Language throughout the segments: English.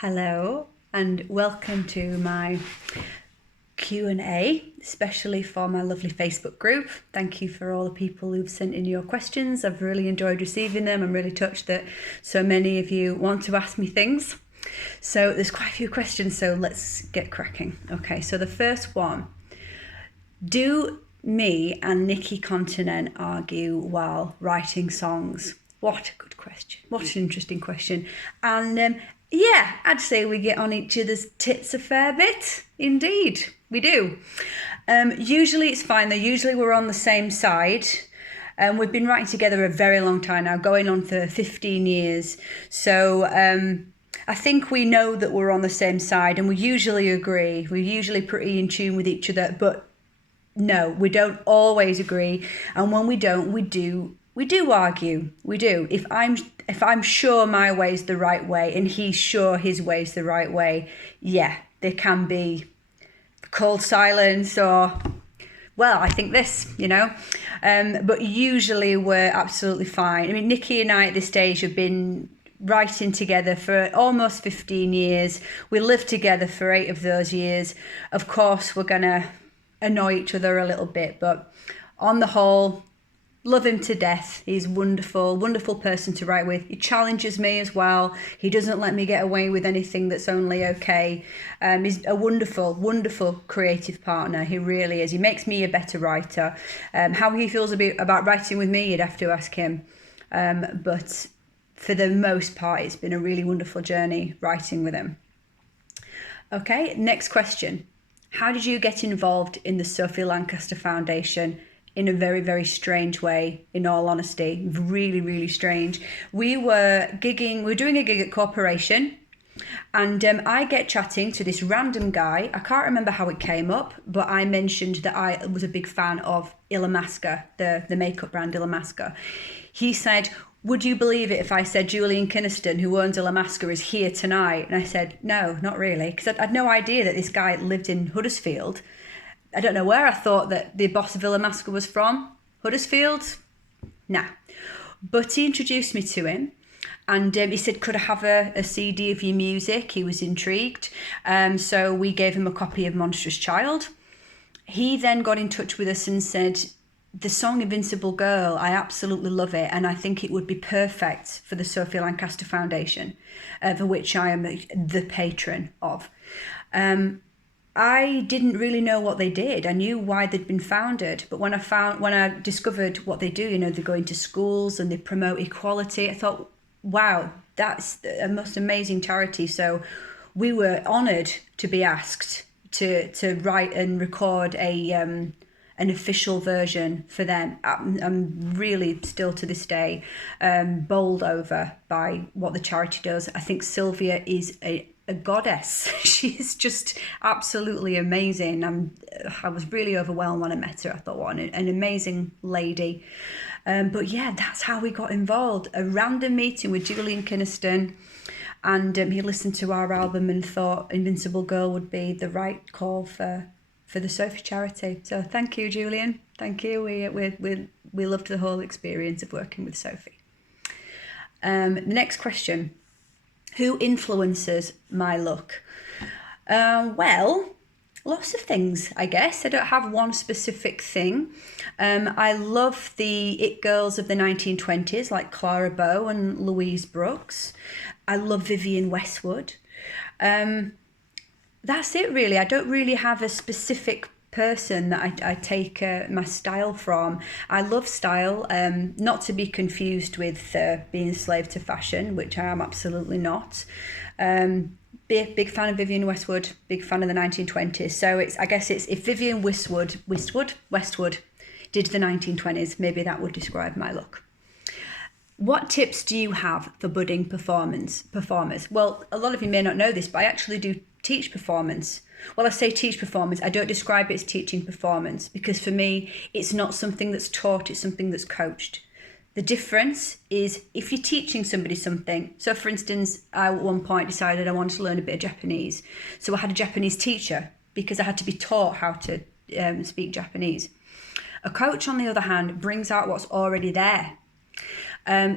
Hello and welcome to my Q&A, especially for my lovely Facebook group. Thank you for all the people who've sent in your questions. I've really enjoyed receiving them. I'm really touched that so many of you want to ask me things. So there's quite a few questions, so let's get cracking. Okay, so the first one. Do me and Nicky Continent argue while writing songs? What a good question. What an interesting question. And yeah, I'd say we get on each other's tits a fair bit. Indeed, we do. Usually it's fine though. Usually we're on the same side. We've been writing together a very long time now, going on for 15 years. So I think we know that we're on the same side and we usually agree. We're usually pretty in tune with each other, but no, we don't always agree. And when we don't, we do argue. We do. If I'm sure my way's the right way and he's sure his way's the right way, yeah, there can be cold silence or, well, I think this, but usually we're absolutely fine. I mean, Nicky and I at this stage have been writing together for almost 15 years. We lived together for 8 of those years. Of course, we're going to annoy each other a little bit, but on the whole, love him to death. He's wonderful person to write with. He challenges me as well. He doesn't let me get away with anything that's only okay. He's a wonderful creative partner. He really is. He makes me a better writer. How he feels about writing with me, you'd have to ask him. But for the most part, it's been a really wonderful journey writing with him. Okay, next question. How did you get involved in the Sophie Lancaster Foundation? In a very, very strange way, in all honesty. Really, really strange. We were doing a gig at Corporation, and I get chatting to this random guy. I can't remember how it came up, but I mentioned that I was a big fan of Illamasqua, the makeup brand Illamasqua. He said, would you believe it if I said Julian Kinniston, who owns Illamasqua, is here tonight? And I said, no, not really, because I'd no idea that this guy lived in Huddersfield. I don't know where I thought that the boss of Illamasqua was from. Huddersfield? Nah. But he introduced me to him and he said, could I have a CD of your music? He was intrigued. So we gave him a copy of Monstrous Child. He then got in touch with us and said, the song Invincible Girl, I absolutely love it. And I think it would be perfect for the Sophie Lancaster Foundation, for which I am the patron of. I didn't really know what they did. I knew why they'd been founded, but when I discovered what they do, they go into schools and they promote equality, I thought, wow, that's a most amazing charity. So we were honoured to be asked to write and record an official version for them. I'm really still to this day bowled over by what the charity does. I think Sylvia is a goddess. She's just absolutely amazing. I was really overwhelmed when I met her. I thought, what an amazing lady. But yeah, that's how we got involved. A random meeting with Julian Kinniston, and he listened to our album and thought Invincible Girl would be the right call for the Sophie charity. So thank you, Julian. Thank you. We loved the whole experience of working with Sophie. The next question. Who influences my look? Well, lots of things, I guess. I don't have one specific thing. I love the it girls of the 1920s, like Clara Bow and Louise Brooks. I love Vivienne Westwood. That's it, really. I don't really have a specific person that I take my style from. I love style, not to be confused with being a slave to fashion, which I am absolutely not. Big fan of Vivienne Westwood, big fan of the 1920s. So I guess if Vivienne Westwood did the 1920s, maybe that would describe my look. What tips do you have for budding performers? Well, a lot of you may not know this, but I actually do teach performance. Well, I say teach performance. I don't describe it as teaching performance because for me, it's not something that's taught, it's something that's coached. The difference is if you're teaching somebody something. So for instance, I at one point decided I wanted to learn a bit of Japanese. So I had a Japanese teacher because I had to be taught how to speak Japanese. A coach, on the other hand, brings out what's already there.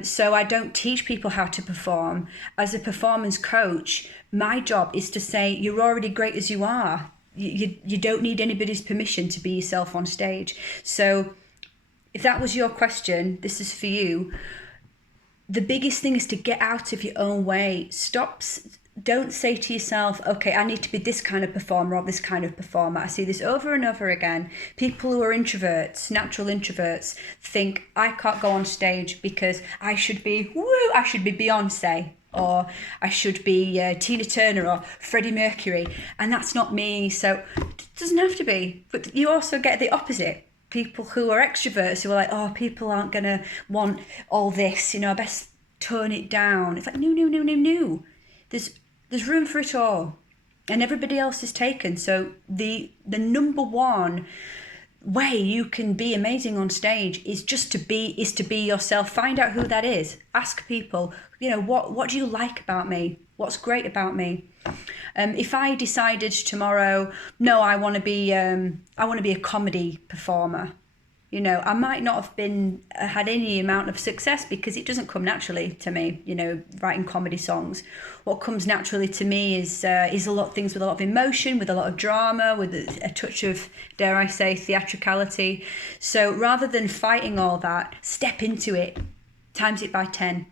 So I don't teach people how to perform. As a performance coach, my job is to say, you're already great as you are. You don't need anybody's permission to be yourself on stage. So if that was your question, this is for you. The biggest thing is to get out of your own way. Don't say to yourself, okay, I need to be this kind of performer or this kind of performer. I see this over and over again. People who are introverts, natural introverts, think I can't go on stage because I should be Beyonce, or I should be Tina Turner or Freddie Mercury. And that's not me. So it doesn't have to be. But you also get the opposite. People who are extroverts who are like, oh, people aren't going to want all this, I best tone it down. It's like, no. There's room for it all, and everybody else is taken. So the number one way you can be amazing on stage is just to be yourself. Find out who that is. Ask people, what do you like about me? What's great about me? If I decided tomorrow, no, I want to be a comedy performer. I might not have had any amount of success because it doesn't come naturally to me, writing comedy songs. What comes naturally to me is a lot of things with a lot of emotion, with a lot of drama, with a touch of, dare I say, theatricality. So rather than fighting all that, step into it, times it by 10.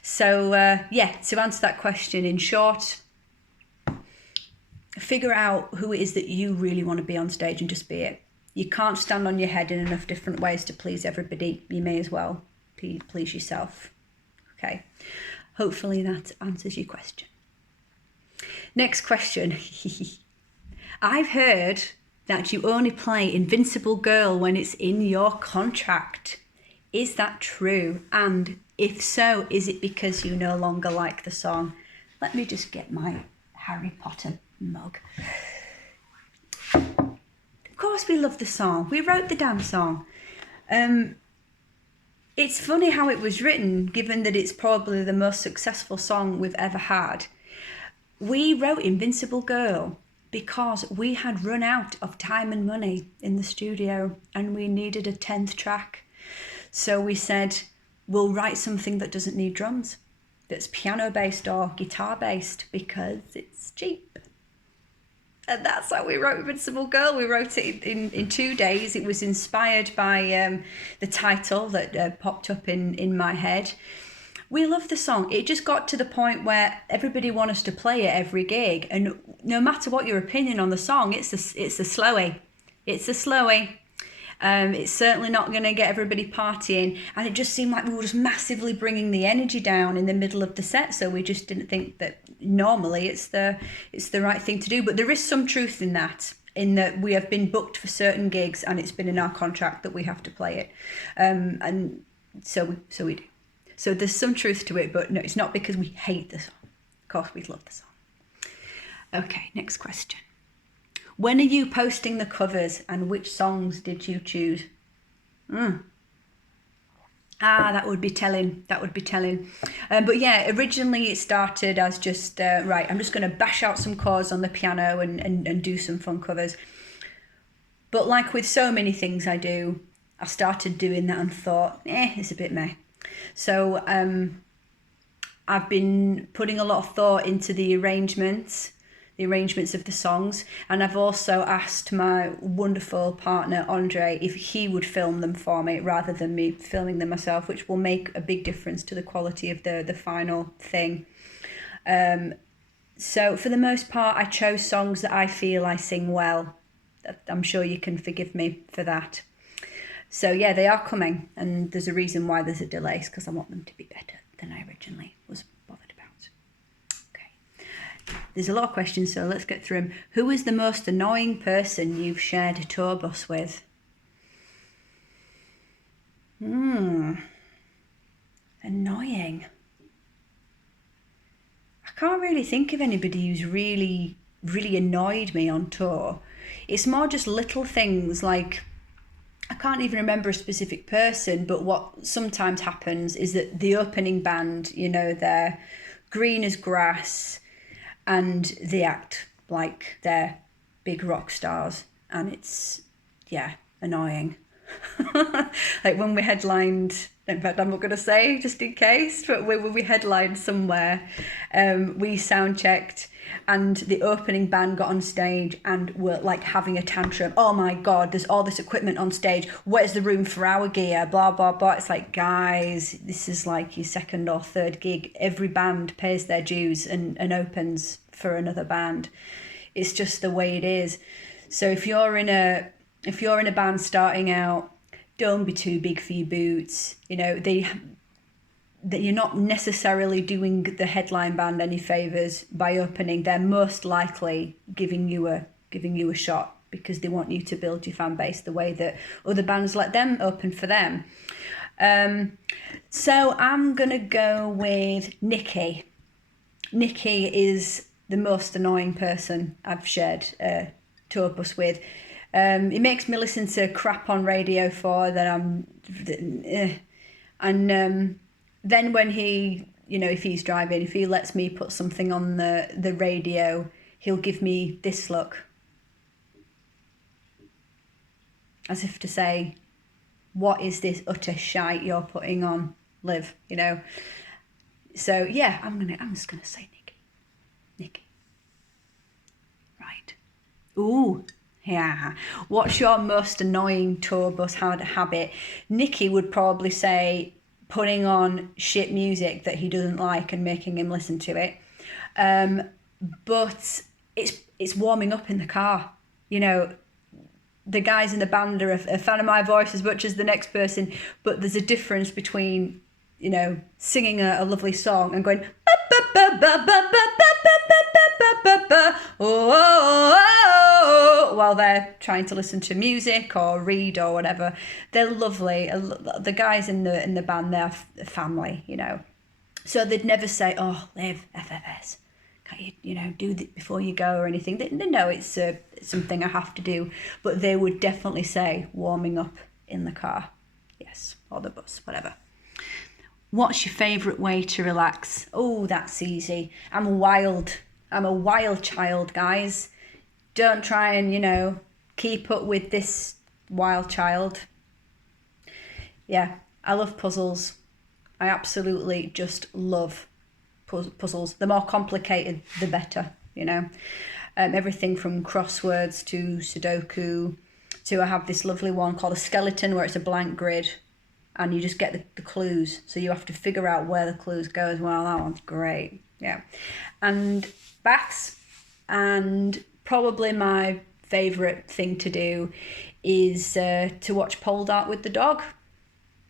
So to answer that question in short, figure out who it is that you really want to be on stage and just be it. You can't stand on your head in enough different ways to please everybody. You may as well please yourself. Okay. Hopefully that answers your question. Next question. I've heard that you only play Invincible Girl when it's in your contract. Is that true? And if so, is it because you no longer like the song? Let me just get my Harry Potter mug. Of course we love the song. We wrote the damn song. It's funny how it was written, given that it's probably the most successful song we've ever had. We wrote Invincible Girl because we had run out of time and money in the studio and we needed a 10th track. So we said, we'll write something that doesn't need drums, that's piano-based or guitar-based, because it's cheap. And that's how we wrote Invincible Girl. We wrote it in 2 days. It was inspired by the title that popped up in my head. We love the song. It just got to the point where everybody wanted us to play it every gig. And no matter what your opinion on the song, it's a slowie. It's a slowie. It's certainly not going to get everybody partying, and it just seemed like we were just massively bringing the energy down in the middle of the set, so we just didn't think that normally it's the right thing to do. But there is some truth in that we have been booked for certain gigs and it's been in our contract that we have to play it, and so we do. So there's some truth to it, but no, it's not because we hate the song. Of course we love the song. Okay, next question. When are you posting the covers and which songs did you choose? That would be telling. But yeah, originally it started as just, right, I'm just going to bash out some chords on the piano and do some fun covers. But like with so many things I do, I started doing that and thought, it's a bit meh. So I've been putting a lot of thought into the arrangements of the songs, and I've also asked my wonderful partner Andre if he would film them for me rather than me filming them myself, which will make a big difference to the quality of the final thing. So for the most part, I chose songs that I feel I sing well. I'm sure you can forgive me for that. So yeah, they are coming, and there's a reason why there's a delay, because I want them to be better than I originally was bothered about. Okay, there's a lot of questions, so let's get through them. Who is the most annoying person you've shared a tour bus with? Annoying. I can't really think of anybody who's really annoyed me on tour. It's more just little things, like I can't even remember a specific person, but what sometimes happens is that the opening band, they're green as grass and they act like they're big rock stars, and it's, annoying. Like when we headlined In fact, I'm not going to say just in case, but we headlined somewhere. We sound checked, and the opening band got on stage and were like having a tantrum. Oh my God, there's all this equipment on stage. Where's the room for our gear? Blah, blah, blah. It's like, guys, this is like your second or third gig. Every band pays their dues and opens for another band. It's just the way it is. So if you're in a band starting out, don't be too big for your boots. You know, that you're not necessarily doing the headline band any favours by opening. They're most likely giving you a shot because they want you to build your fan base the way that other bands let them open for them. So I'm gonna go with Nicky. Nicky is the most annoying person I've shared a tour bus with. It makes me listen to crap on radio for that then when he, you know, if he's driving, if he lets me put something on the radio, he'll give me this look. As if to say, what is this utter shite you're putting on, Liv, you know? So yeah, I'm just gonna say Nicky. Right. Ooh. Yeah. What's your most annoying tour bus habit? Nicky would probably say putting on shit music that he doesn't like and making him listen to it. But it's warming up in the car. You know, the guys in the band are a fan of my voice as much as the next person, but there's a difference between, you know, singing a lovely song and going while they're trying to listen to music or read or whatever. They're lovely. The guys in the band, they're family, you know. So they'd never say, "Oh, Liv, FFS, can't you, you know, do it before you go" or anything. They know it's something I have to do, but they would definitely say warming up in the car, yes, or the bus, whatever. What's your favourite way to relax? Oh, that's easy. I'm a wild child, guys. Don't try and, you know, keep up with this wild child. Yeah, I love puzzles. I absolutely just love puzzles. The more complicated, the better, you know. Everything from crosswords to Sudoku to I have this lovely one called a skeleton where it's a blank grid and you just get the clues. So you have to figure out where the clues go as well. That one's great. Yeah. And baths, and probably my favourite thing to do is to watch pole dart with the dog.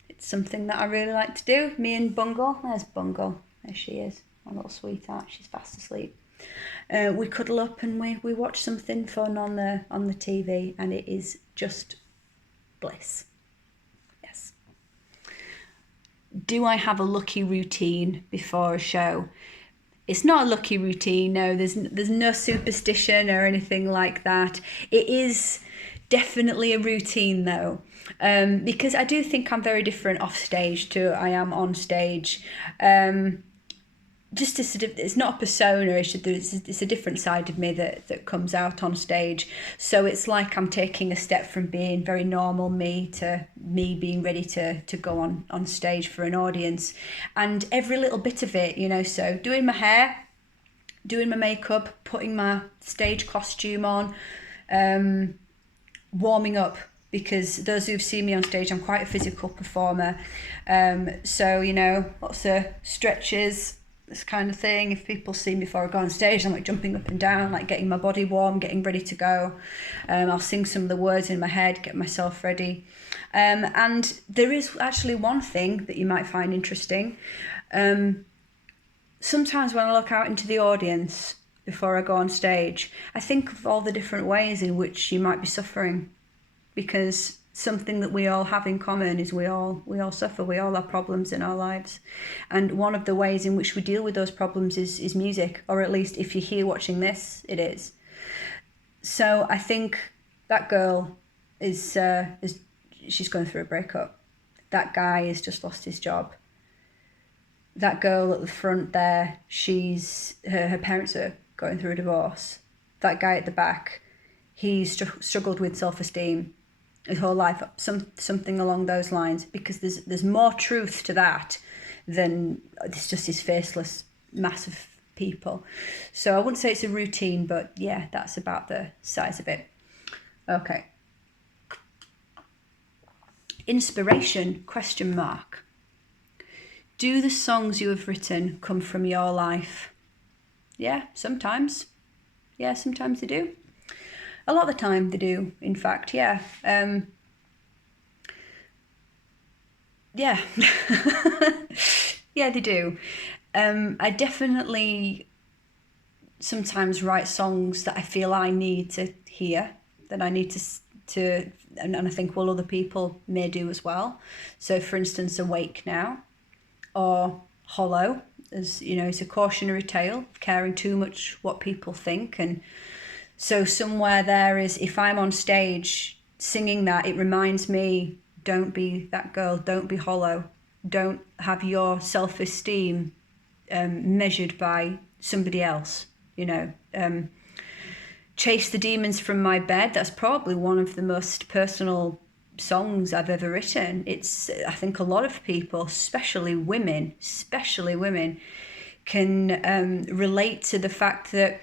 It's something that I really like to do. Me and Bungle. There's Bungle. There she is. My little sweetheart. She's fast asleep. We cuddle up and we watch something fun on the TV, and it is just bliss. Yes. Do I have a lucky routine before a show? It's not a lucky routine, no. There's no superstition or anything like that. It is definitely a routine though, because I do think I'm very different off stage to I am on stage. Just to sort of, it's not a persona, it's a different side of me that comes out on stage. So it's like I'm taking a step from being very normal me to me being ready to go on stage for an audience. And every little bit of it, you know, so doing my hair, doing my makeup, putting my stage costume on, warming up, because those who've seen me on stage, I'm quite a physical performer. So, you know, lots of stretches, this kind of thing. If people see me before I go on stage, I'm like jumping up and down, like getting my body warm, getting ready to go. I'll sing some of the words in my head, get myself ready. And there is actually one thing that you might find interesting. Sometimes when I look out into the audience before I go on stage, I think of all the different ways in which you might be suffering, because something that we all have in common is we all suffer. We all have problems in our lives, and one of the ways in which we deal with those problems is music, or at least if you're here watching this, it is. So I think that girl is she's going through a breakup. That guy has just lost his job. That girl at the front there, her parents are going through a divorce. That guy at the back, he's struggled with self-esteem. his whole life, something along those lines, because there's more truth to that than it's just his faceless massive people. So I wouldn't say it's a routine, but yeah, that's about the size of it. Okay. Inspiration, question mark. Do the songs you have written come from your life? Yeah, sometimes. Yeah, sometimes they do. A lot of the time they do, in fact, yeah. Yeah. Yeah, they do. I definitely sometimes write songs that I feel I need to hear, that I need to and I think, well, other people may do as well. So, for instance, Awake Now or Hollow, as you know, it's a cautionary tale of caring too much what people think. And so somewhere there is, if I'm on stage singing that, it reminds me, don't be that girl, don't be hollow, don't have your self-esteem measured by somebody else, you know. Chase the Demons from My Bed, that's probably one of the most personal songs I've ever written. It's, I think a lot of people, especially women, can relate to the fact that,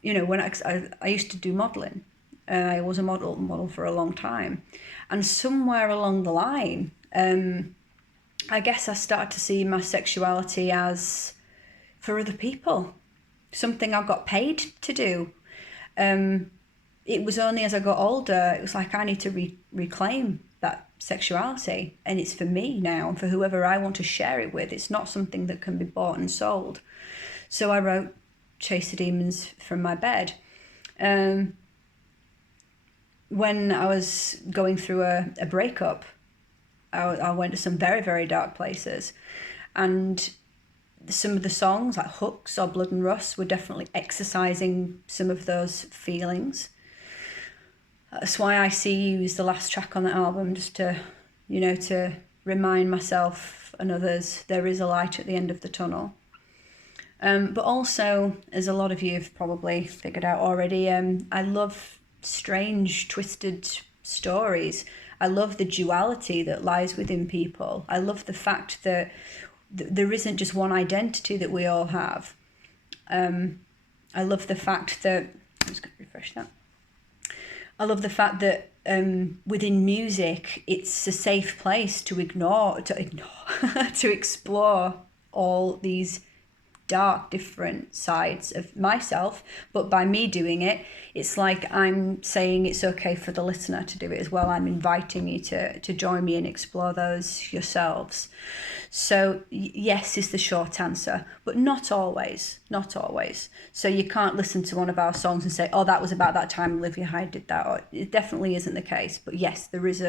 you know, when I used to do modelling, I was a model for a long time, and somewhere along the line, I guess I started to see my sexuality as for other people, something I got paid to do. It was only as I got older, it was like I need to reclaim that sexuality, and it's for me now and for whoever I want to share it with. It's not something that can be bought and sold. So I wrote Chase the Demons from My Bed. When I was going through a breakup, I went to some very, very dark places, and some of the songs like Hooks or Blood and Rust were definitely exercising some of those feelings. That's why I See You is the last track on the album, just to, you know, to remind myself and others there is a light at the end of the tunnel. But also, as a lot of you have probably figured out already, I love strange, twisted stories. I love the duality that lies within people. I love the fact that there isn't just one identity that we all have. I love the fact that, I'm just going to refresh that. I love the fact that within music, it's a safe place to to explore all these dark, different sides of myself. But by me doing it, it's like I'm saying it's okay for the listener to do it as well. I'm inviting you to join me and explore those yourselves. So yes is the short answer, but not always. So you can't listen to one of our songs and say, oh, that was about that time Olivia Hyde did that. Or it definitely isn't the case. But yes, there is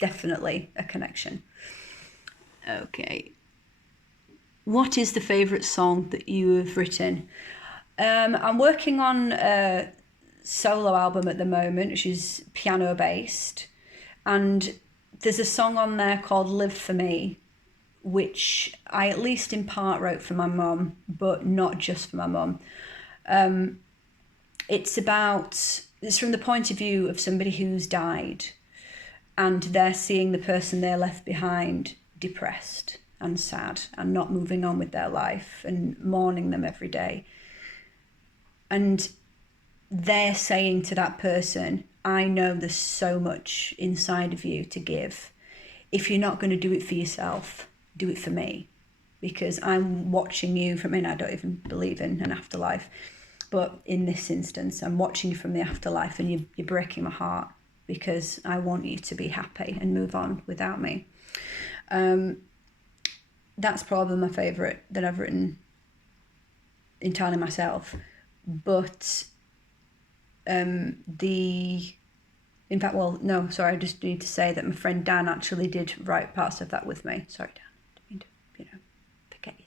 definitely a connection. Okay. What is the favourite song that you have written? I'm working on a solo album at the moment, which is piano based, and there's a song on there called Live For Me, which I at least in part wrote for my mum, but not just for my mum. It's from the point of view of somebody who's died, and they're seeing the person they left behind depressed and sad and not moving on with their life and mourning them every day. And they're saying to that person, I know there's so much inside of you to give. If you're not going to do it for yourself, do it for me, because I'm watching you from, and I don't even believe in an afterlife, but in this instance, I'm watching you from the afterlife, and you're breaking my heart because I want you to be happy and move on without me. That's probably my favourite that I've written entirely myself. But I just need to say that my friend Dan actually did write parts of that with me. Sorry, Dan, didn't mean to, forget you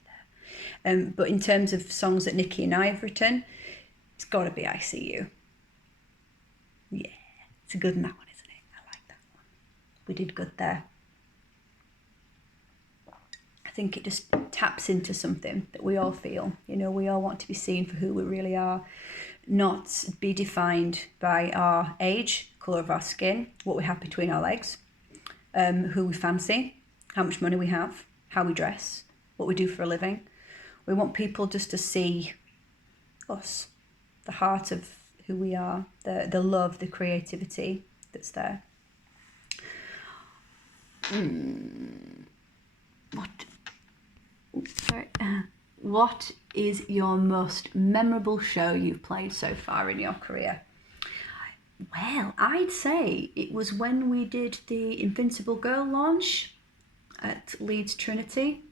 there. But in terms of songs that Nicky and I have written, it's got to be I See You. Yeah, it's a good one, that one, isn't it? I like that one. We did good there. I think it just taps into something that we all feel. You know, we all want to be seen for who we really are, not be defined by our age, colour of our skin, what we have between our legs, who we fancy, how much money we have, how we dress, what we do for a living. We want people just to see us, the heart of who we are, the love, the creativity that's there. What is your most memorable show you've played so far in your career? Well, I'd say it was when we did the Invincible Girl launch at Leeds Trinity,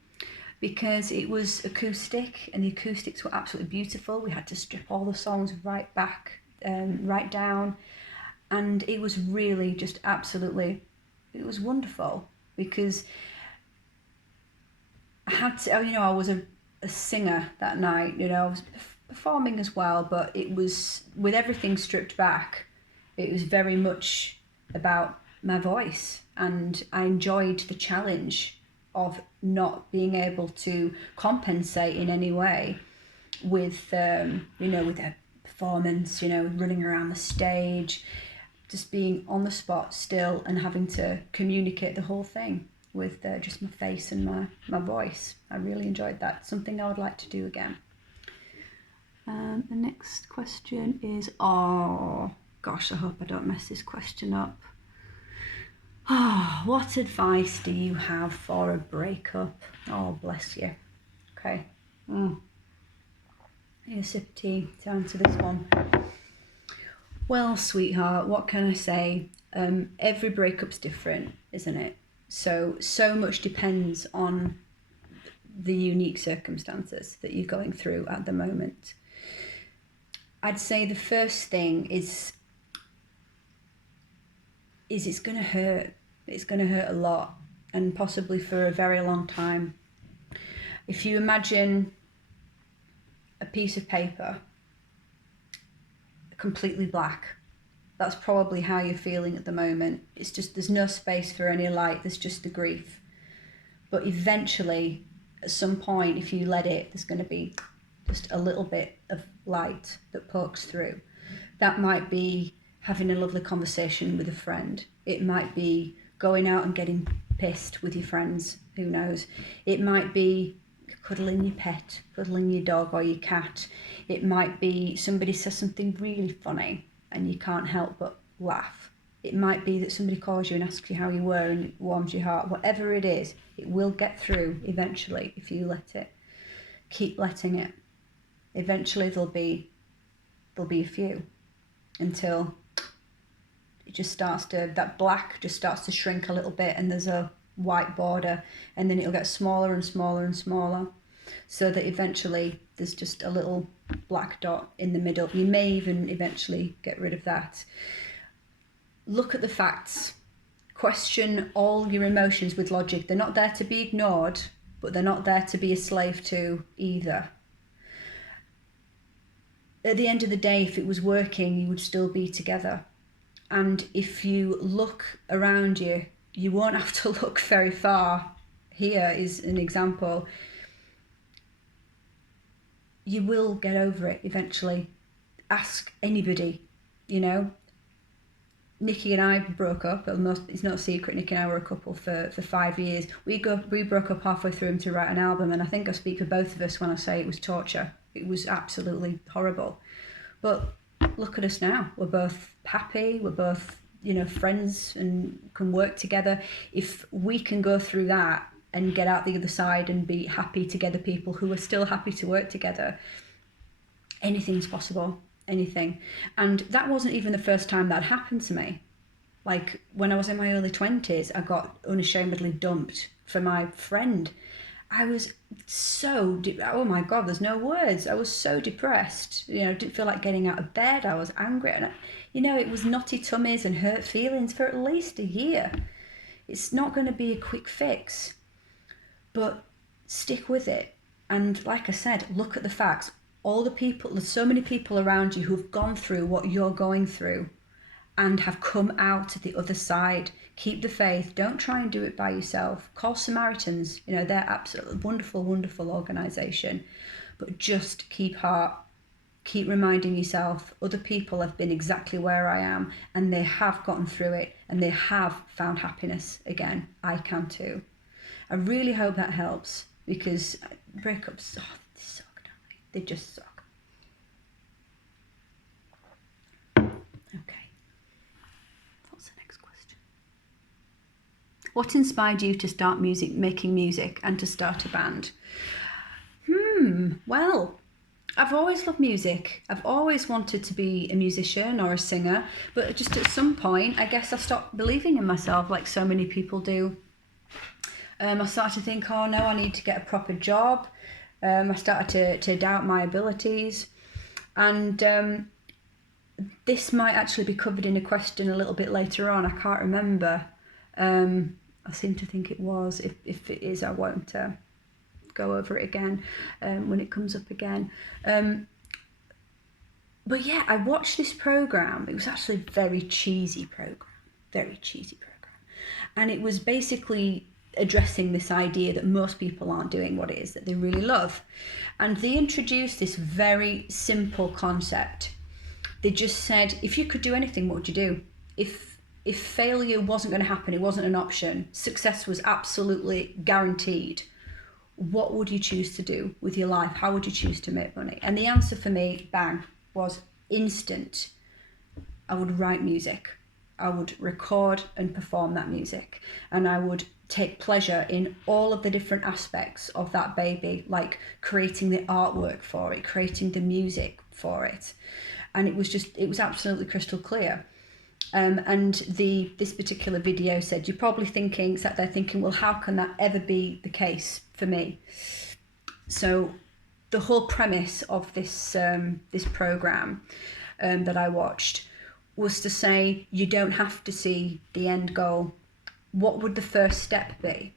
because it was acoustic and the acoustics were absolutely beautiful. We had to strip all the songs right back, right down, and it was really just absolutely, it was wonderful, because I had to, you know, I was a singer that night, you know, I was performing as well, but it was, with everything stripped back, it was very much about my voice, and I enjoyed the challenge of not being able to compensate in any way with, you know, with a performance, you know, running around the stage, just being on the spot still and having to communicate the whole thing with just my face and my voice. I really enjoyed that. Something I would like to do again. The next question is, oh gosh, I hope I don't mess this question up. Oh, what advice do you have for a breakup? Oh, bless you. Okay. Here's a sip of tea to answer this one. Well, sweetheart, what can I say? Every breakup's different, isn't it? So much depends on the unique circumstances that you're going through at the moment. I'd say the first thing is it's going to hurt. It's going to hurt a lot, and possibly for a very long time. If you imagine a piece of paper completely black, that's probably how you're feeling at the moment. It's just, there's no space for any light, there's just the grief. But eventually, at some point, if you let it, there's going to be just a little bit of light that pokes through. That might be having a lovely conversation with a friend. It might be going out and getting pissed with your friends, who knows. It might be cuddling your pet, cuddling your dog or your cat. It might be somebody says something really funny and you can't help but laugh. It might be that somebody calls you and asks you how you were and it warms your heart. Whatever it is, it will get through eventually if you let it. Keep letting it. Eventually there'll be a few, until it just starts to, that black just starts to shrink a little bit and there's a white border, and then it'll get smaller and smaller and smaller, so that eventually there's just a little black dot in the middle. You may even eventually get rid of that. Look at the facts. Question all your emotions with logic. They're not there to be ignored, but they're not there to be a slave to either. At the end of the day, if it was working, you would still be together. And if you look around you, you won't have to look very far. Here is an example. You will get over it eventually. Ask anybody, you know. Nicky and I broke up. It's not a secret. Nicky and I were a couple for 5 years. We broke up halfway through him to write an album, and I think I speak for both of us when I say it was torture. It was absolutely horrible. But look at us now. We're both happy. We're both, you know, friends and can work together. If we can go through that and get out the other side and be happy together, people who are still happy to work together, anything's possible. Anything. And that wasn't even the first time that happened to me. Like when I was in my early 20s, I got unashamedly dumped for my friend. I was so, oh my God, there's no words. I was so depressed. You know, didn't feel like getting out of bed. I was angry. And, you know, it was knotty tummies and hurt feelings for at least a year. It's not going to be a quick fix, but stick with it. And like I said, look at the facts. All the people, there's so many people around you who've gone through what you're going through, and have come out the other side. Keep the faith. Don't try and do it by yourself. Call Samaritans. You know, they're absolutely wonderful, wonderful organisation. But just keep heart. Keep reminding yourself other people have been exactly where I am, and they have gotten through it, and they have found happiness again. I can too. I really hope that helps, because breakups, they suck, don't they? They just suck. Okay. What's the next question? What inspired you to start making music and to start a band? Well, I've always loved music. I've always wanted to be a musician or a singer, but just at some point, I guess I stopped believing in myself like so many people do. I started to think, oh no, I need to get a proper job. I started to doubt my abilities. And this might actually be covered in a question a little bit later on. I can't remember. I seem to think it was. If it is, I won't go over it again when it comes up again. But yeah, I watched this program. It was actually a very cheesy program. And it was basically addressing this idea that most people aren't doing what it is that they really love. And they introduced this very simple concept. They just said, if you could do anything, what would you do? If failure wasn't going to happen, it wasn't an option, success was absolutely guaranteed, what would you choose to do with your life? How would you choose to make money? And the answer for me, bang, was instant. I would write music. I would record and perform that music. And I would take pleasure in all of the different aspects of that baby, like creating the artwork for it, creating the music for it. And it was absolutely crystal clear. And this particular video said, you're probably sat there thinking, well, how can that ever be the case for me? So the whole premise of this program that I watched was to say, you don't have to see the end goal. What would the first step be?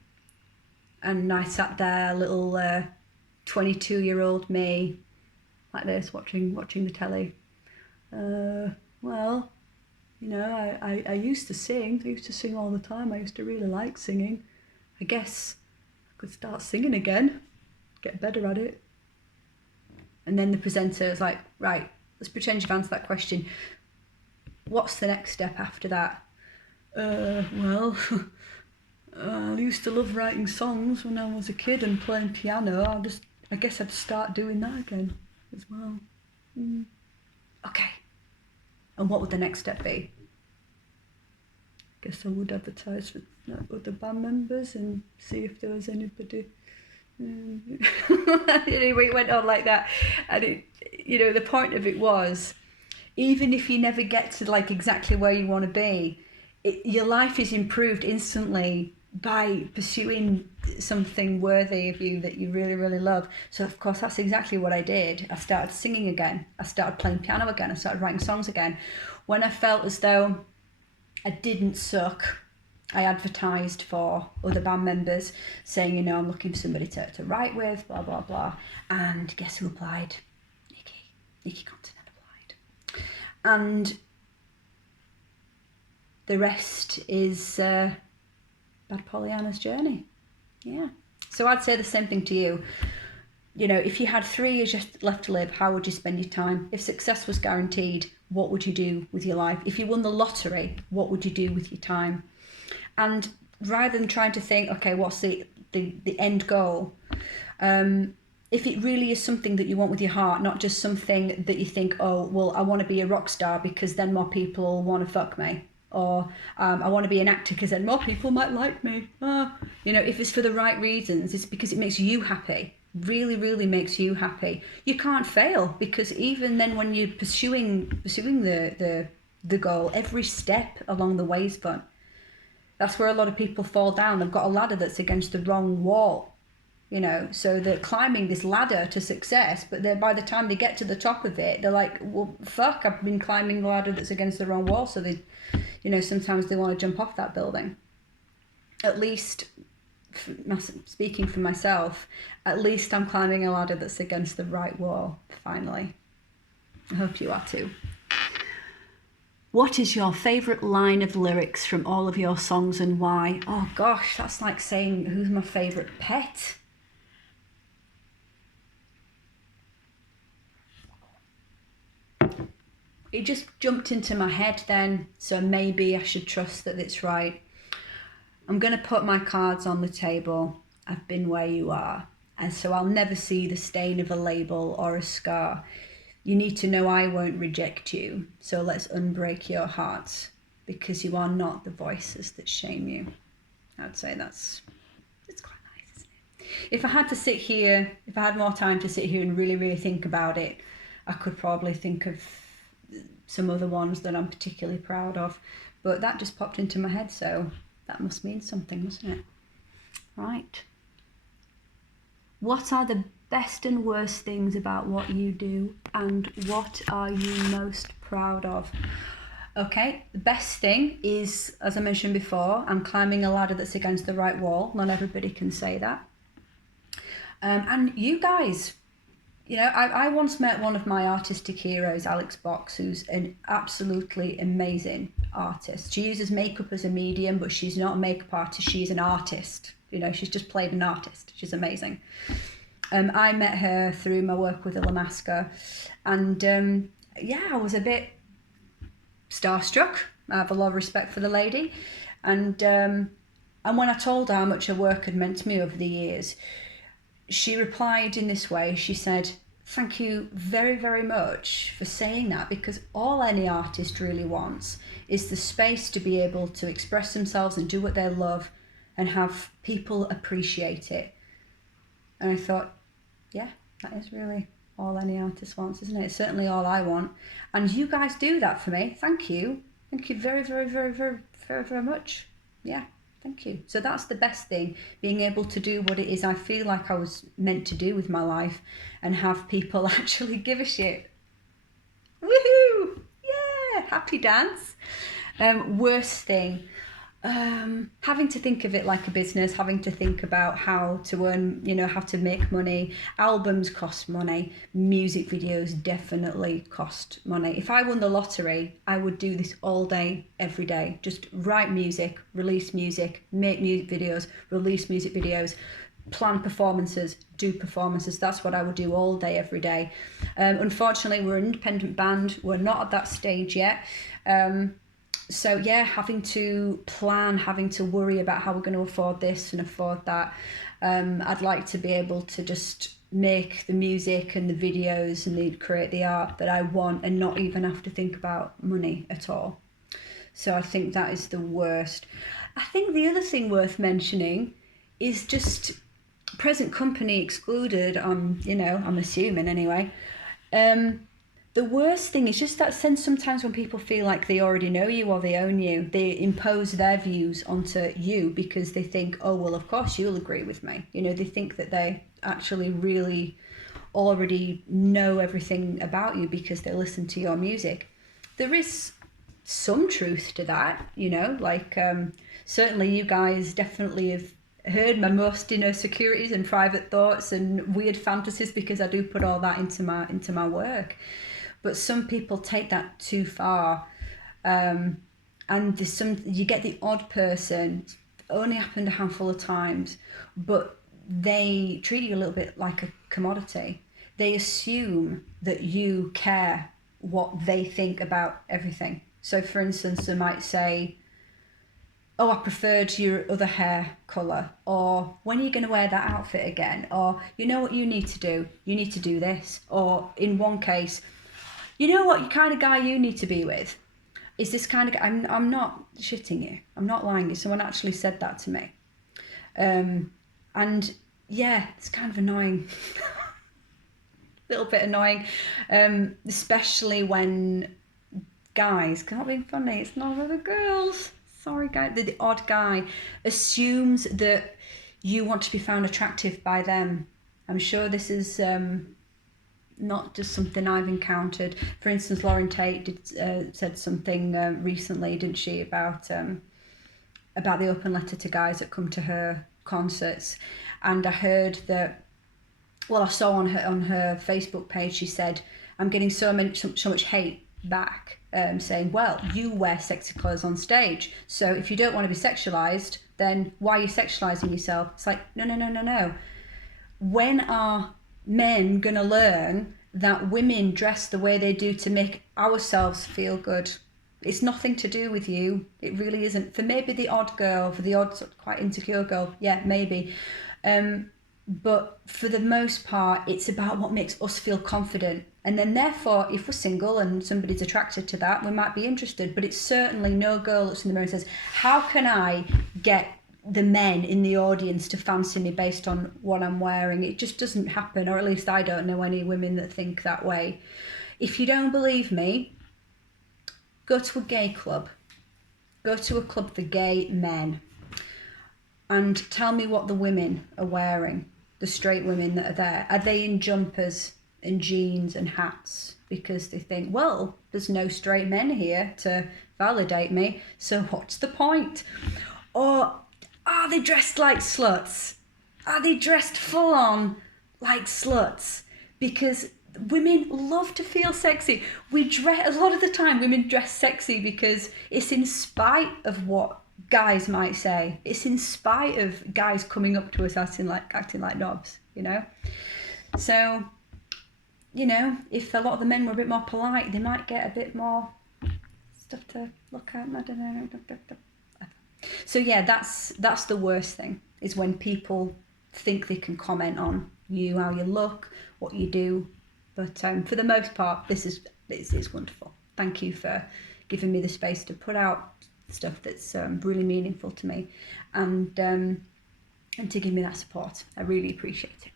And I sat there, little 22-year-old me, like this, watching the telly. Well, you know, I used to sing. I used to sing all the time. I used to really like singing. I guess I could start singing again, get better at it. And then the presenter was like, right, let's pretend you've answered that question. What's the next step after that? Well, I used to love writing songs when I was a kid and playing piano. I guess I'd start doing that again as well. Okay. And what would the next step be? Guess I would advertise for other band members and see if there was anybody. Anyway, it went on like that. And the point of it was, even if you never get to like exactly where you want to be, your life is improved instantly by pursuing something worthy of you that you really, really love. So of course that's exactly what I did. I started singing again. I started playing piano again. I started writing songs again. When I felt as though I didn't suck, I advertised for other band members saying, I'm looking for somebody to write with, blah, blah, blah. And guess who applied? Nicky Compton had applied. And the rest is Bad Pollyanna's journey. Yeah. So I'd say the same thing to you. If you had 3 years left to live, how would you spend your time? If success was guaranteed, what would you do with your life? If you won the lottery, what would you do with your time? And rather than trying to think, okay, what's the end goal? If it really is something that you want with your heart, not just something that you think, oh, well, I want to be a rock star because then more people want to fuck me. Or I want to be an actor because then more people might like me. If it's for the right reasons, it's because it makes you happy. Really, really makes you happy. You can't fail, because even then when you're pursuing the goal, every step along the way is fun. That's where a lot of people fall down. They've got a ladder that's against the wrong wall, so they're climbing this ladder to success, but then by the time they get to the top of it, they're like, well, fuck, I've been climbing the ladder that's against the wrong wall. So they, sometimes they want to jump off that building. At least, speaking for myself, at least I'm climbing a ladder that's against the right wall, finally. I hope you are too. What is your favourite line of lyrics from all of your songs and why? Oh gosh, that's like saying who's my favourite pet. It just jumped into my head then, so maybe I should trust that it's right. I'm going to put my cards on the table. I've been where you are, and so I'll never see the stain of a label or a scar. You need to know I won't reject you, so let's unbreak your hearts, because you are not the voices that shame you. I'd say it's quite nice, isn't it? If I had to sit here, if I had more time to sit here and really, really think about it, I could probably think of some other ones that I'm particularly proud of, but that just popped into my head, so that must mean something, mustn't it? Right. What are the best and worst things about what you do, and what are you most proud of? Okay, the best thing is, as I mentioned before, I'm climbing a ladder that's against the right wall. Not everybody can say that. And you guys, you know, I once met one of my artistic heroes, Alex Box, who's an absolutely amazing artist. She uses makeup as a medium, but she's not a makeup artist, she's an artist. You know, she's just played an artist. She's amazing. I met her through my work with Alamasca, and yeah, I was a bit starstruck. I have a lot of respect for the lady, and when I told her how much her work had meant to me over the years, she replied in this way. She said, "Thank you very, very much for saying that, because all any artist really wants is the space to be able to express themselves and do what they love and have people appreciate it." And I thought, yeah, that is really all any artist wants, isn't it? It's certainly all I want. And you guys do that for me. Thank you. Thank you very, very, very, very, very, very much. Yeah, thank you. So that's the best thing, being able to do what it is I feel like I was meant to do with my life and have people actually give a shit. Woohoo! Yeah, happy dance. Worst thing. Having to think of it like a business, having to think about how to earn, you know, how to make money. Albums cost money. Music videos definitely cost money. If I won the lottery, I would do this all day, every day. Just write music, release music, make music videos, release music videos, plan performances, do performances. That's what I would do all day, every day. Unfortunately, we're an independent band. We're not at that stage yet. So yeah, having to plan, having to worry about how we're going to afford this and afford that. I'd like to be able to just make the music and the videos and create the art that I want and not even have to think about money at all. So I think that is the worst. I think the other thing worth mentioning is just present company excluded. You know, I'm assuming anyway. The worst thing is just that sense sometimes when people feel like they already know you or they own you, they impose their views onto you because they think, oh, well, of course you'll agree with me. You know, they think that they actually really already know everything about you because they listen to your music. There is some truth to that, you know, like certainly you guys definitely have heard my most inner securities and private thoughts and weird fantasies, because I do put all that into my work. But some people take that too far, and you get the odd person. It's only happened a handful of times, but they treat you a little bit like a commodity. They assume that you care what they think about everything. So, for instance, they might say, "Oh, I preferred your other hair colour," or "When are you going to wear that outfit again?" Or, "You know what you need to do? You need to do this." Or in one case, "You know what kind of guy you need to be with? Is this kind of guy." I'm not shitting you. I'm not lying you. Someone actually said that to me. And yeah, it's kind of annoying. A little bit annoying. Especially when guys, not being funny, it's not other girls. Sorry, guys. The odd guy assumes that you want to be found attractive by them. I'm sure this is not just something I've encountered. For instance, Lauren Tate said something recently, didn't she, about the open letter to guys that come to her concerts. And I heard that, well, I saw on her Facebook page, she said, "I'm getting so much hate back, saying, well, you wear sexy clothes on stage, so if you don't want to be sexualized, then why are you sexualizing yourself? It's like, no. When are men gonna learn that women dress the way they do to make ourselves feel good? It's nothing to do with you. It really isn't. For maybe the odd girl, for the odd sort of quite insecure girl, yeah, maybe. But for the most part, it's about what makes us feel confident. And then therefore, if we're single and somebody's attracted to that, we might be interested. But it's certainly no girl looks in the mirror and says, how can I get the men in the audience to fancy me based on what I'm wearing? It just doesn't happen, or at least I don't know any women that think that way. If you don't believe me, go to a gay club. Go to a club for gay men and tell me what the women are wearing, the straight women that are there. Are they in jumpers and jeans and hats because they think, well, there's no straight men here to validate me, so what's the point? Or are they dressed like sluts? Are they dressed full on like sluts? Because women love to feel sexy. A lot of the time women dress sexy because it's in spite of what guys might say. It's in spite of guys coming up to us acting like knobs, you know? So, you know, if a lot of the men were a bit more polite, they might get a bit more stuff to look at. I don't know. So yeah, that's the worst thing, is when people think they can comment on you, how you look, what you do. But for the most part, this is wonderful. Thank you for giving me the space to put out stuff that's really meaningful to me, and to give me that support. I really appreciate it.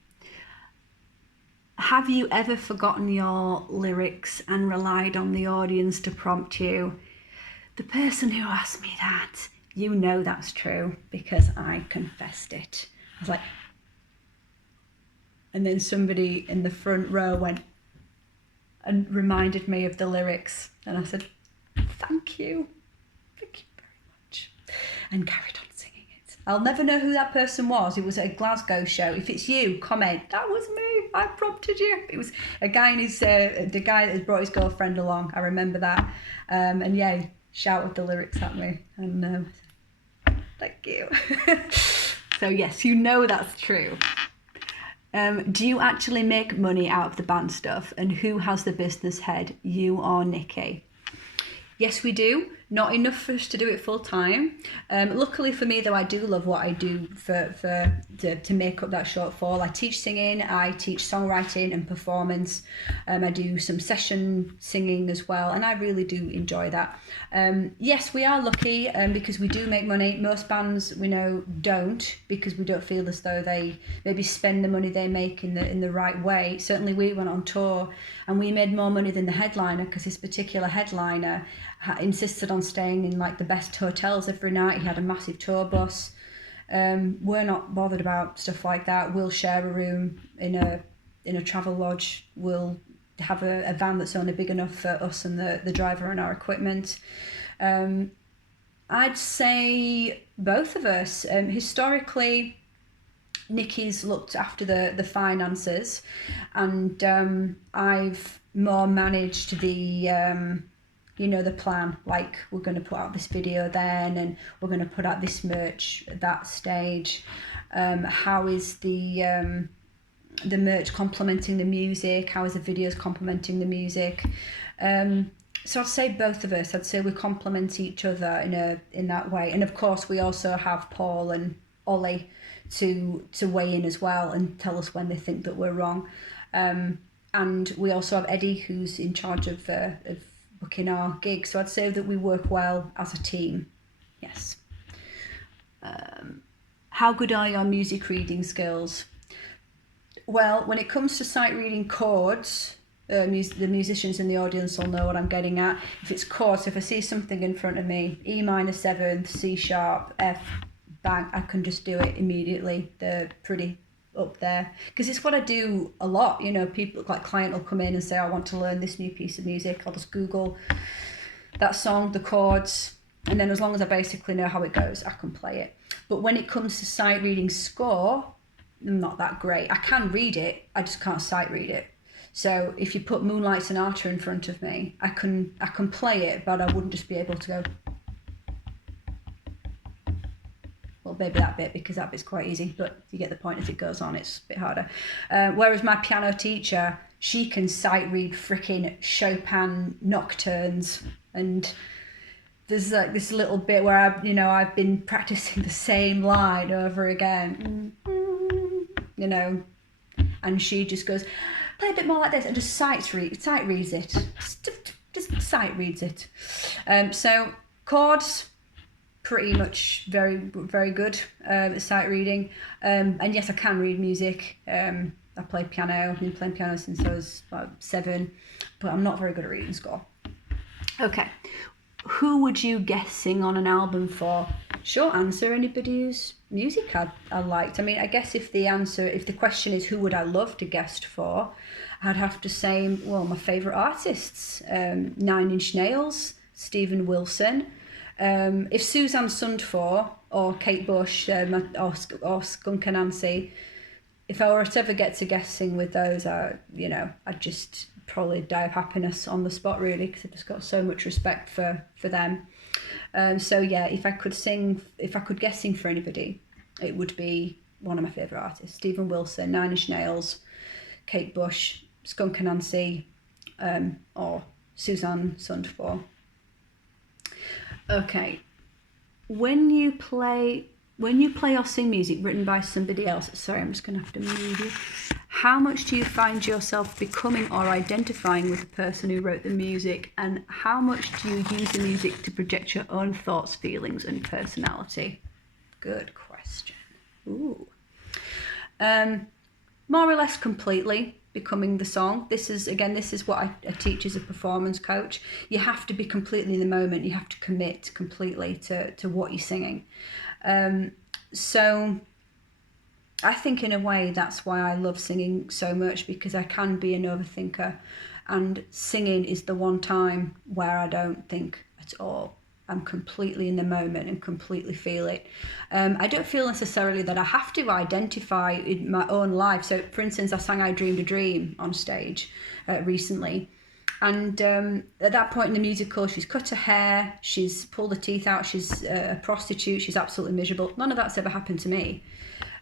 Have you ever forgotten your lyrics and relied on the audience to prompt you? The person who asked me that, you know that's true, because I confessed it. I was like, and then somebody in the front row went and reminded me of the lyrics, and I said, thank you very much, and carried on singing it. I'll never know who that person was. It was at a Glasgow show. If it's you, comment, that was me, I prompted you. It was a guy in his, the guy that brought his girlfriend along, I remember that, and yeah, he shouted the lyrics at me, and thank you. So yes, you know that's true. Do you actually make money out of the band stuff? And who has the business head, you or Nicky? Yes, we do. Not enough for us to do it full time. Luckily for me, though, I do love what I do to make up that shortfall. I teach singing, I teach songwriting and performance. I do some session singing as well, and I really do enjoy that. Yes, we are lucky because we do make money. Most bands we know don't, because we don't feel as though they maybe spend the money they make in the right way. Certainly we went on tour and we made more money than the headliner, because this particular headliner insisted on staying in like the best hotels every night. He had a massive tour bus. We're not bothered about stuff like that. We'll share a room in a travel lodge. We'll have a van that's only big enough for us and the driver and our equipment. I'd say both of us. Historically, Nicky's looked after the finances, and I've more managed the the plan, like we're going to put out this video then, and we're going to put out this merch at that stage. How is the merch complementing the music? How is the videos complementing the music? So I'd say both of us. I'd say we complement each other in that way. And of course, we also have Paul and Ollie to weigh in as well and tell us when they think that we're wrong. And we also have Eddie, who's in charge of booking our gigs. So I'd say that we work well as a team. Yes. How good are your music reading skills? Well, when it comes to sight reading chords, the musicians in the audience will know what I'm getting at. If it's chords, if I see something in front of me, E minor 7th, C sharp, F, bang, I can just do it immediately. They're pretty up there, because it's what I do a lot. People like client will come in and say, I want to learn this new piece of music. I'll just Google that song, the chords, and then as long as I basically know how it goes, I can play it. But when it comes to sight reading score, I'm not that great. I can read it, I just can't sight read it. So if you put Moonlight Sonata in front of me, I can play it, but I wouldn't just be able to go, well, maybe that bit, because that bit's quite easy, but you get the point. As it goes on, it's a bit harder. Whereas my piano teacher, she can sight read freaking Chopin nocturnes, and there's like this little bit where I've been practicing the same line over again, and she just goes, play a bit more like this, and just sight reads it, just sight reads it. So chords, pretty much very, very good at sight reading. And yes, I can read music. I play piano. I've been playing piano since I was about 7, but I'm not very good at reading score. Okay. Who would you guest sing on an album for? Short answer, anybody whose music I liked. I mean, I guess if the question is who would I love to guest for, I'd have to say, well, my favourite artists, 9 Inch Nails, Steven Wilson. If Suzanne Sundfør or Kate Bush or Skunk Anansie, if I were to ever get to guest sing with those, I'd just probably die of happiness on the spot, really, because I've just got so much respect for them. So yeah, if I could guest sing for anybody, it would be one of my favourite artists: Steven Wilson, 9 Inch Nails, Kate Bush, Skunk Anansie, or Suzanne Sundfør. Okay, when you play or sing music written by somebody else, sorry, I'm just going to have to move you. How much do you find yourself becoming or identifying with the person who wrote the music, and how much do you use the music to project your own thoughts, feelings, and personality? Good question. Ooh. More or less completely becoming the song. This is what I teach as a performance coach. You have to be completely in the moment. You have to commit completely to what you're singing. So I think in a way that's why I love singing so much, because I can be an overthinker, and singing is the one time where I don't think at all. I'm completely in the moment and completely feel it. I don't feel necessarily that I have to identify in my own life. So, for instance, I sang I Dreamed a Dream on stage recently. And at that point in the musical, she's cut her hair, she's pulled her teeth out, she's a prostitute, she's absolutely miserable. None of that's ever happened to me.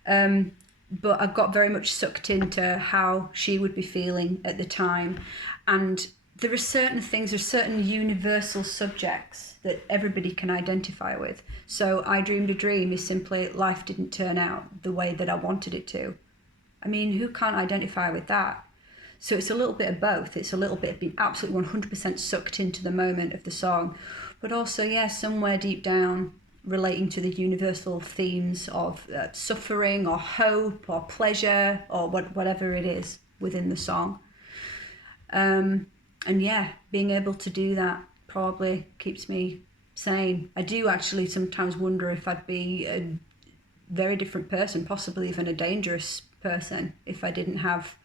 But I got very much sucked into how she would be feeling at the time. And there are certain universal subjects that everybody can identify with. So I Dreamed a Dream is simply life didn't turn out the way that I wanted it to. I mean, who can't identify with that? So it's a little bit of both. It's a little bit of being absolutely 100% sucked into the moment of the song, but also, yeah, somewhere deep down relating to the universal themes of suffering or hope or pleasure or whatever it is within the song. And yeah, being able to do that probably keeps me sane. I do actually sometimes wonder if I'd be a very different person, possibly even a dangerous person, if I didn't have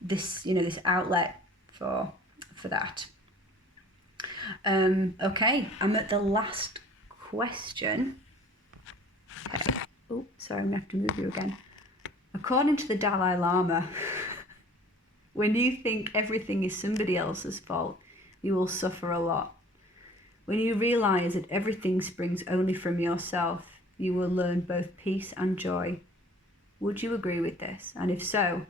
this, this outlet for that. Okay, I'm at the last question. Okay. Oh, sorry, I'm gonna have to move you again. According to the Dalai Lama, when you think everything is somebody else's fault, you will suffer a lot. When you realize that everything springs only from yourself, you will learn both peace and joy. Would you agree with this? And if so,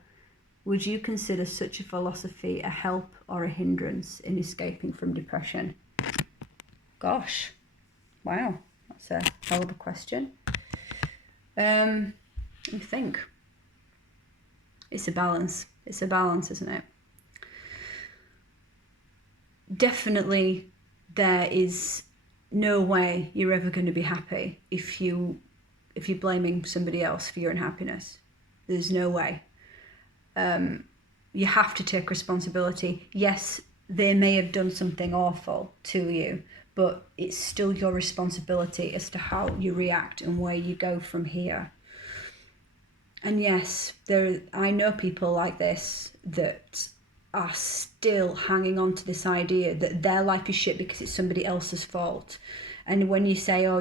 would you consider such a philosophy a help or a hindrance in escaping from depression? Gosh, wow, that's a hell of a question. Let me think. It's a balance. It's a balance, isn't it? Definitely, there is no way you're ever going to be happy if you're blaming somebody else for your unhappiness. There's no way. You have to take responsibility. Yes, they may have done something awful to you, but it's still your responsibility as to how you react and where you go from here. And yes, I know people like this that are still hanging on to this idea that their life is shit because it's somebody else's fault. And when you say, oh,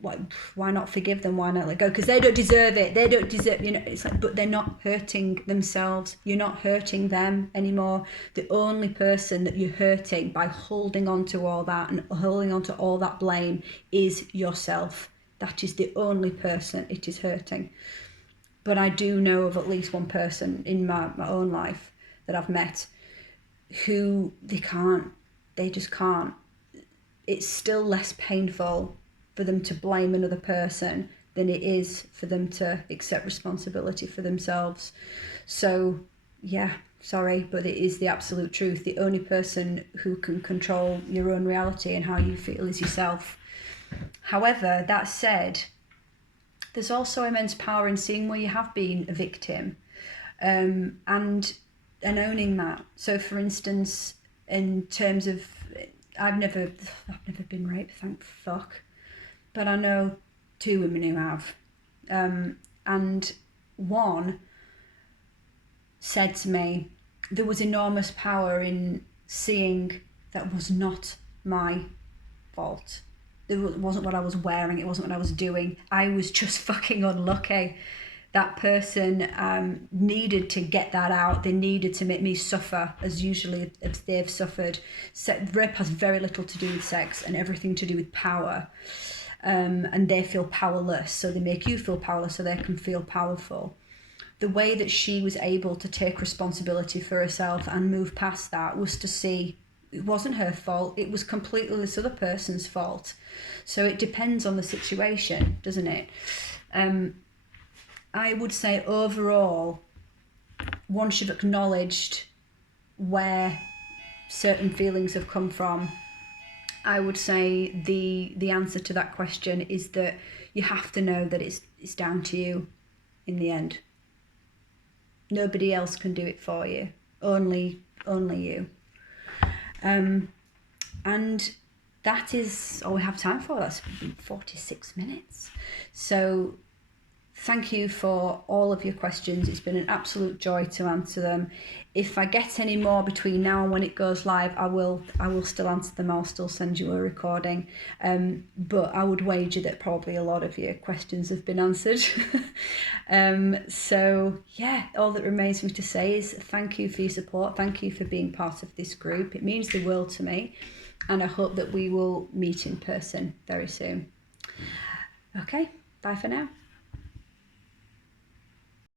why not forgive them? Why not let go? Because they don't deserve it. They don't deserve, it's like, but they're not hurting themselves. You're not hurting them anymore. The only person that you're hurting by holding on to all that and holding on to all that blame is yourself. That is the only person it is hurting. But I do know of at least one person in my own life that I've met who they just can't. It's still less painful for them to blame another person than it is for them to accept responsibility for themselves. So, yeah, sorry, but it is the absolute truth. The only person who can control your own reality and how you feel is yourself. However, that said, there's also immense power in seeing where you have been a victim, and owning that. So, for instance, in terms of, I've never been raped, thank fuck. But I know 2 women who have. And one said to me, there was enormous power in seeing that was not my fault. It wasn't what I was wearing, it wasn't what I was doing. I was just fucking unlucky. That person needed to get that out. They needed to make me suffer as usually as they've suffered. Rape has very little to do with sex and everything to do with power. And they feel powerless, so they make you feel powerless so they can feel powerful. The way that she was able to take responsibility for herself and move past that was to see it wasn't her fault, it was completely this other person's fault. So it depends on the situation, doesn't it? I would say overall, once you've acknowledged where certain feelings have come from, I would say the answer to that question is that you have to know that it's down to you in the end. Nobody else can do it for you. Only you. And that is all we have time for. That's been 46 minutes. So thank you for all of your questions. It's been an absolute joy to answer them. If I get any more between now and when it goes live, I will still answer them. I'll still send you a recording. But I would wager that probably a lot of your questions have been answered. So yeah, all that remains for me to say is thank you for your support. Thank you for being part of this group. It means the world to me. And I hope that we will meet in person very soon. Okay, bye for now.